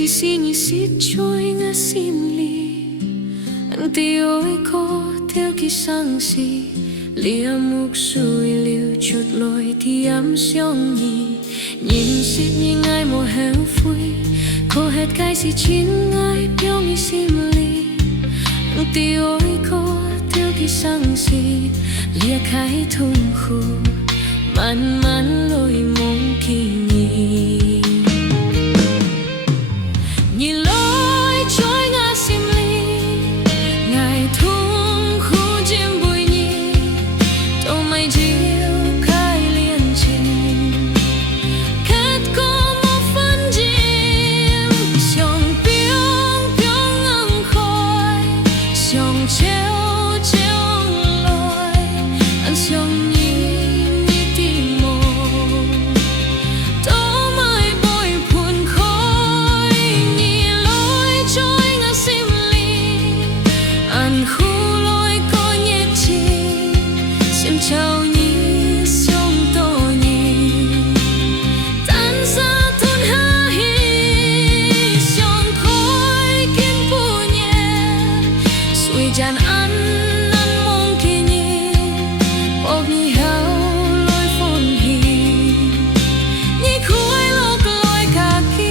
chỉ xin như xít trôi ngã xin li anh tiêu ơi có theo kỳ sang si lia mục suy liu chút lối thì ấm xiong nhì nhìn xít như ngay mùa héo vui cô hết cái gì chín ngay biểu như xin li anh tiêu ơi có theo kỳ sang si lia khai thùng khu man man lối mong kỳ nhì nhìn lối trôi ngã sim li ngày thung khu chim bụi nhì tô mây chiều khai liên trình khát có một phân chim xiong biếng biếng ngân khói xiong treo treo lối anh xiong nhì chào nhí sông tô nhí tan xa thôn ha hi sông khói kiến bù nhẹ suy tràn ăn mong kỳ nhí ôm nhí hao lối phồn hi nhí khói lộc lối cả kỳ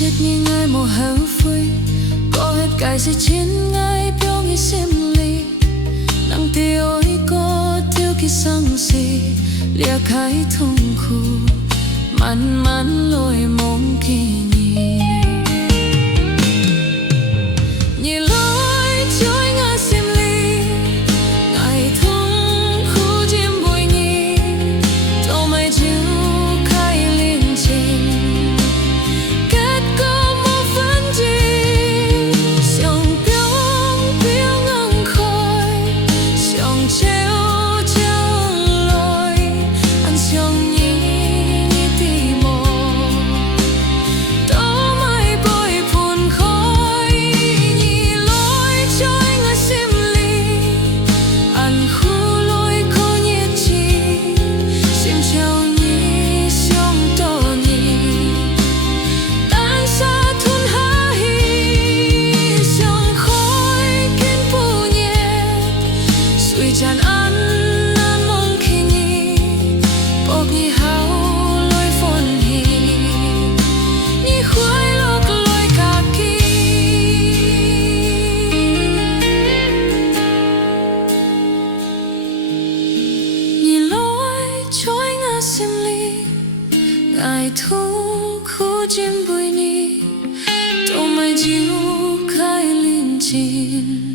xếp như ngay mùa héo vui có hết cái gì trên ngay biểu như xem ly nắng tiêu ơi có tiêu khi sang si lia khai thùng khu man man lối mong kỳ nhì nhìn lối trôi ngã xem ly ngày thung khu chim bụi nhì tô mây chiều khai liên trình tràn ăn mong khi nhì bốc nhì hao lối phồn hi nhì khói lộc lối cả kỳ nhì lối trôi ngã sim li ngày thung khu chim bụi nhì tô mây chiều khai liên trình